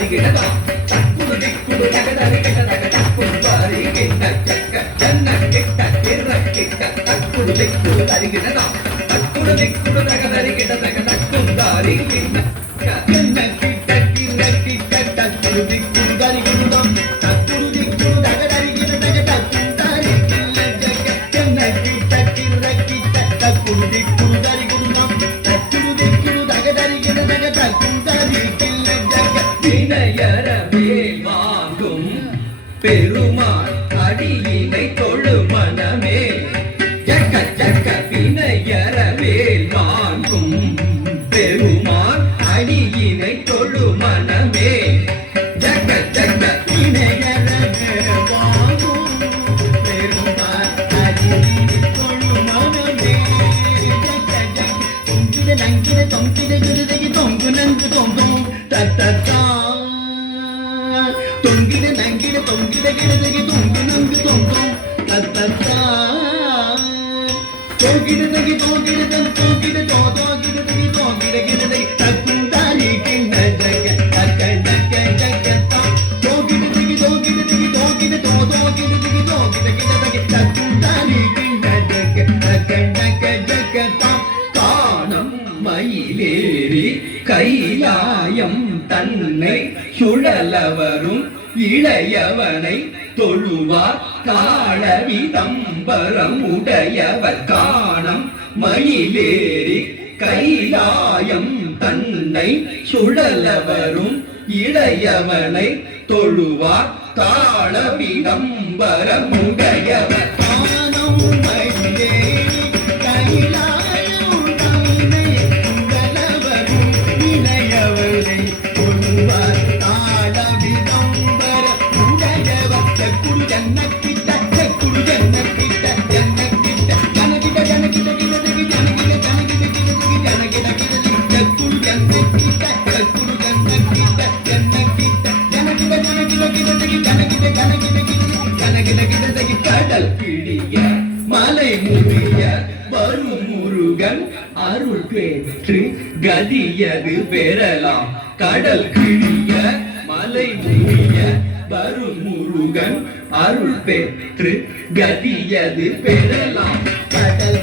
தரிகிடதா தக்குடு திக்குடு தகதரிகிட தகதக்குந்தாரி கிட்ட சக்க ஜன்ன கிட்ட கிர கிட்ட தக்குடு திக்குடு தரிகிடதா தக்குடு திக்குடு தகதரிகிட தகதக்குந்தாரி கிட்ட ஜன்ன கிட்ட கிர கிட்ட தக்குடு திக்குடு தரிகிடதா தக்குடு திக்குடு தகதரிகிட தகதக்குந்தாரி கிட்ட ஜன்ன கிட்ட கிர கிட்ட தக்குடு திக்குடு தரிகிடதா தக்குடு திக்குடு தகதரிகிட தகதக்குந்தாரி வினையறவே வாங்கும் பெருமாள் அடியினை தொழு மனமே ஜக்க ஜக்க வினையறவே வாங்கும் பெருமாள் அடியினை தொழு மனமே ஜக்க ஜக்க வினையறவே வாங்கும் பெருமாள் அடியினை தொழு மனமே ஜக்க ஜக்க தொங்கிட நங்கிட தொங்கிட குருதைக்கு தொங்கு நங்கு தொங்கும் தத்தா தொங்கிட நங்கிட தொங்கிட கிடதகி தொங்கு நங்கு தொங்கும் தத்தா தொங்கிட தகி தொங்கிட தன் தொங்கிட தோகிடதகி தொங்கிட கிடதை தக்குந்தாரி கிண்ண ஜக தக்க ஜக்க ஜக்கத்தா தொங்கிட தகி தொங்கிடதகி தொங்கிட தோகிடதகி தொங்கிட கிடதகி தக்குந்தாரி கிண்ண ஜக தக்க ஜக்க ஜக்கத்தா காணம் மயிலேறி கைலாயம் தன்னை சுழலவரும் இளையவனை தொழுவார் காளவிதம்பரம் உடையவர் காணம் மயிலேறி கைலாயம் தன்னை சுழலவரும் இளையவனை தொழுவார் காளவிதம்பரம் உடையவர் காணம் மயிலேறி கைலாயம் தன்னை சுழலவரும் இளையவனை தொழுவார் காளவிதம்பரம் உடையவர் செக்குடு ஜன்னக்கிட்ட செக்குடு ஜன்னக்கிட்ட ஜன்னக்கிட்ட ஜனகிட ஜனகிட கிடதகி ஜனகிட ஜனகிட கிடதகி ஜனகிட கிடதகி செக்குடு ஜன்னக்கிட்ட செக்குடு ஜன்னக்கிட்ட ஜன்னக்கிட்ட ஜனகிட ஜனகிட கிடதகி ஜனகிட ஜனகிட கிடதகி ஜனகிட கிடதகி கடல் கிழிய மலை முறிய வரும் முருகன் அருள் பெற்று கதியது பெறலாம் கடல் கிழிய மலை முறிய வரும் முருகன் அருள் பெற்று கதியது பெறலாம் கடல்